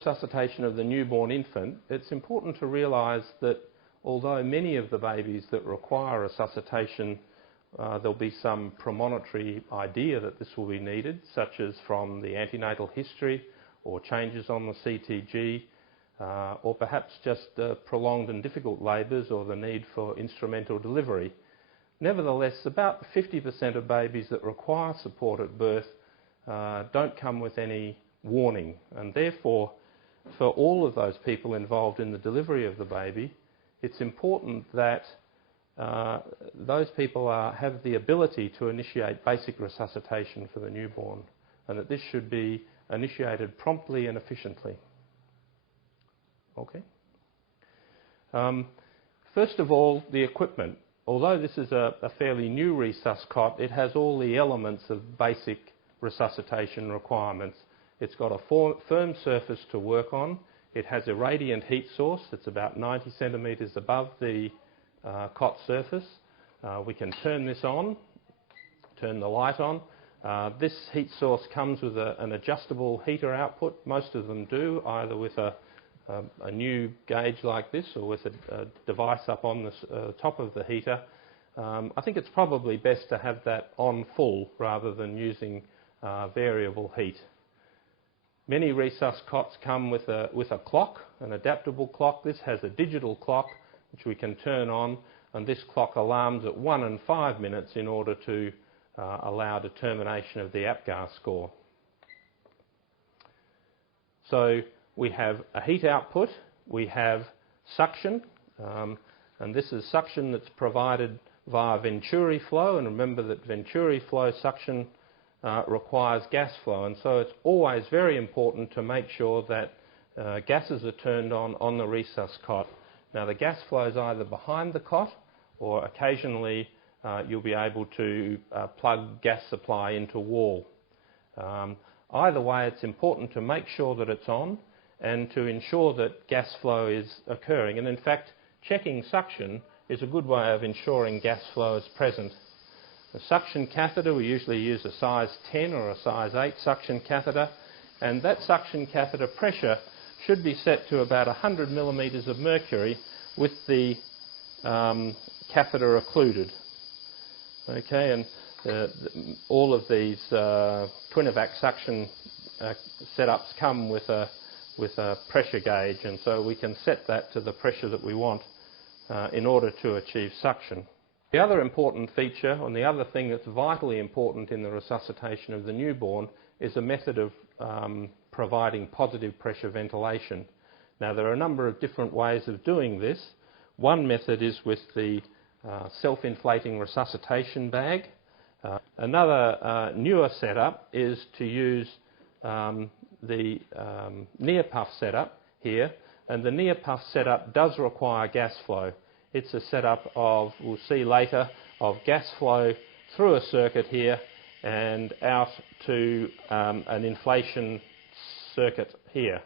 Resuscitation of the newborn infant, it's important to realise that although many of the babies that require resuscitation, there'll be some premonitory idea that this will be needed, such as from the antenatal history or changes on the CTG, or perhaps just prolonged and difficult labours or the need for instrumental delivery. Nevertheless, about 50% of babies that require support at birth don't come with any warning, and therefore for all of those people involved in the delivery of the baby, it's important that those people have the ability to initiate basic resuscitation for the newborn, and that this should be initiated promptly and efficiently. Okay. First of all, the equipment. Although this is a fairly new resus cot, it has all the elements of basic resuscitation requirements. It's got a firm surface to work on. It has a radiant heat source that's about 90 centimetres above the cot surface. We can turn this on, turn the light on. This heat source comes with an adjustable heater output. Most of them do, either with a new gauge like this or with a device up on the top of the heater. I think it's probably best to have that on full rather than using variable heat. Many resus cots come with a clock, an adaptable clock. This has a digital clock which we can turn on, and this clock alarms at 1 and 5 minutes in order to allow determination of the APGAR score. So we have a heat output, we have suction, and this is suction that's provided via Venturi flow, and remember that Venturi flow suction requires gas flow, and so it's always very important to make sure that gases are turned on the resus cot. Now the gas flows either behind the cot, or occasionally you'll be able to plug gas supply into wall. Either way, it's important to make sure that it's on and to ensure that gas flow is occurring, and in fact checking suction is a good way of ensuring gas flow is present. The suction catheter, we usually use a size 10 or a size 8 suction catheter, and that suction catheter pressure should be set to about 100 millimetres of mercury with the catheter occluded. Okay, and all of these Twinovac suction setups come with a pressure gauge, and so we can set that to the pressure that we want in order to achieve suction. The other important feature, and the other thing that's vitally important in the resuscitation of the newborn, is a method of providing positive pressure ventilation. Now there are a number of different ways of doing this. One method is with the self-inflating resuscitation bag. Another newer setup is to use the Neopuff setup here, and the Neopuff setup does require gas flow. It's a setup of, we'll see later, of gas flow through a circuit here and out to an inflation circuit here.